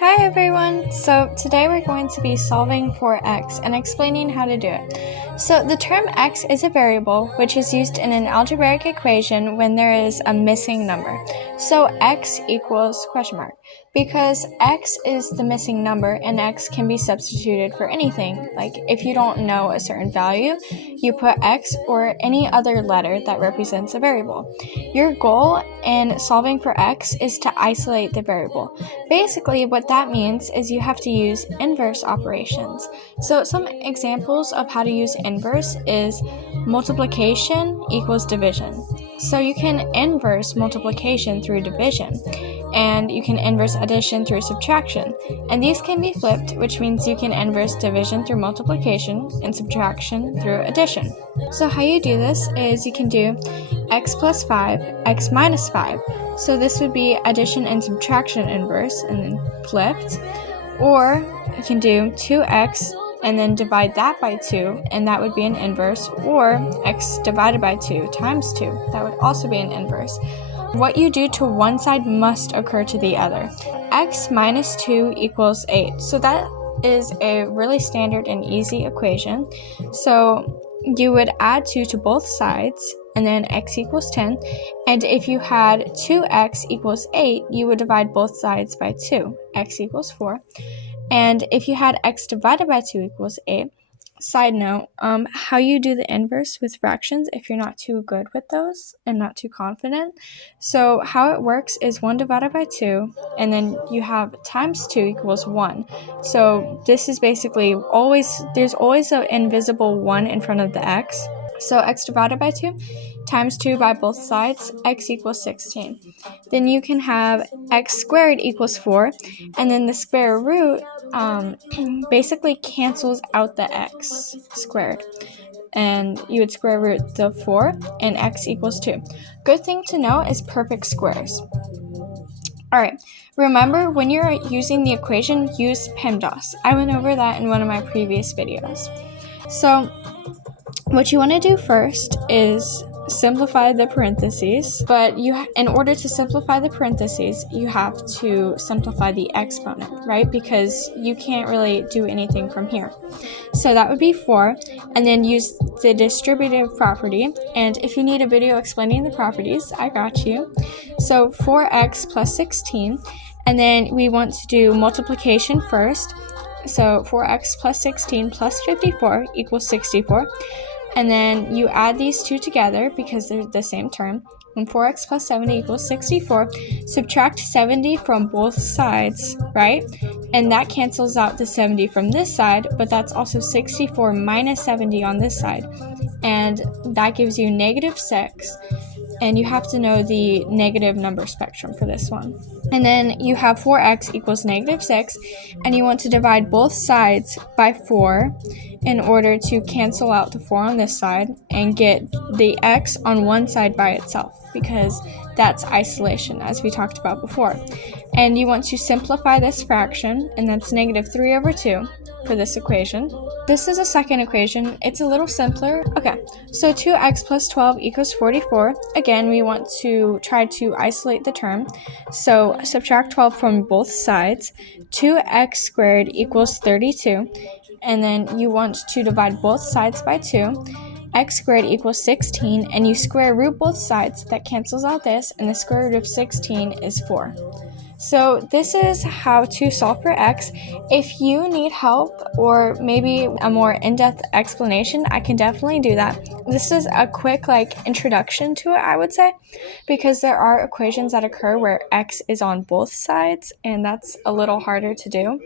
Hi everyone! So today we're going to be solving for x and explaining how to do it. So the term x is a variable which is used in an algebraic equation when there is a missing number. So x equals question mark. Because x is the missing number and x can be substituted for anything. Like if you don't know a certain value, you put x or any other letter that represents a variable. Your goal in solving for x is to isolate the variable. Basically, what that means is you have to use inverse operations. So some examples of how to use inverse is multiplication equals division. So you can inverse multiplication through division, and you can inverse addition through subtraction. And these can be flipped, which means you can inverse division through multiplication and subtraction through addition. So how you do this is you can do x plus 5, x minus 5. So this would be addition and subtraction inverse and then flipped. Or you can do 2x and then divide that by 2, and that would be an inverse. Or x divided by 2 times 2, that would also be an inverse. What you do to one side must occur to the other. X minus 2 equals 8. So that is a really standard and easy equation. So you would add 2 to both sides, and then x equals 10. And if you had 2x equals 8, you would divide both sides by 2. X equals 4. And if you had x divided by 2 equals 8, side note, how you do the inverse with fractions if you're not too good with those and not too confident. So how it works is 1 divided by 2, and then you have times 2 equals 1. So this is basically there's always an invisible 1 in front of the x. So x divided by 2 times 2 by both sides, x equals 16. Then you can have x squared equals 4, and then the square root basically cancels out the x squared. And you would square root the 4, and x equals 2. Good thing to know is perfect squares. Alright, remember when you're using the equation, use PEMDAS. I went over that in one of my previous videos. So what you want to do first is simplify the parentheses, but in order to simplify the parentheses, you have to simplify the exponent, right? Because you can't really do anything from here. So that would be 4, and then use the distributive property. And if you need a video explaining the properties, I got you. So 4x plus 16, and then we want to do multiplication first. So 4x plus 16 plus 54 equals 64. And then you add these two together because they're the same term. When 4x plus 70 equals 64, subtract 70 from both sides, right? And that cancels out the 70 from this side, but that's also 64 minus 70 on this side. And that gives you negative 6. And you have to know the negative number spectrum for this one. And then you have 4x equals negative 6, and you want to divide both sides by 4 in order to cancel out the 4 on this side and get the x on one side by itself, because that's isolation, as we talked about before. And you want to simplify this fraction, and that's negative 3 over 2 for this equation. This is a second equation. It's a little simpler. Okay, so 2x plus 12 equals 44. Again, we want to try to isolate the term. So subtract 12 from both sides. 2x squared equals 32. And then you want to divide both sides by 2. X squared equals 16, and you square root both sides. That cancels out this, and the square root of 16 is 4. So this is how to solve for x. If you need help or maybe a more in-depth explanation, I can definitely do that. This is a quick introduction to it, I would say, because there are equations that occur where x is on both sides, and that's a little harder to do.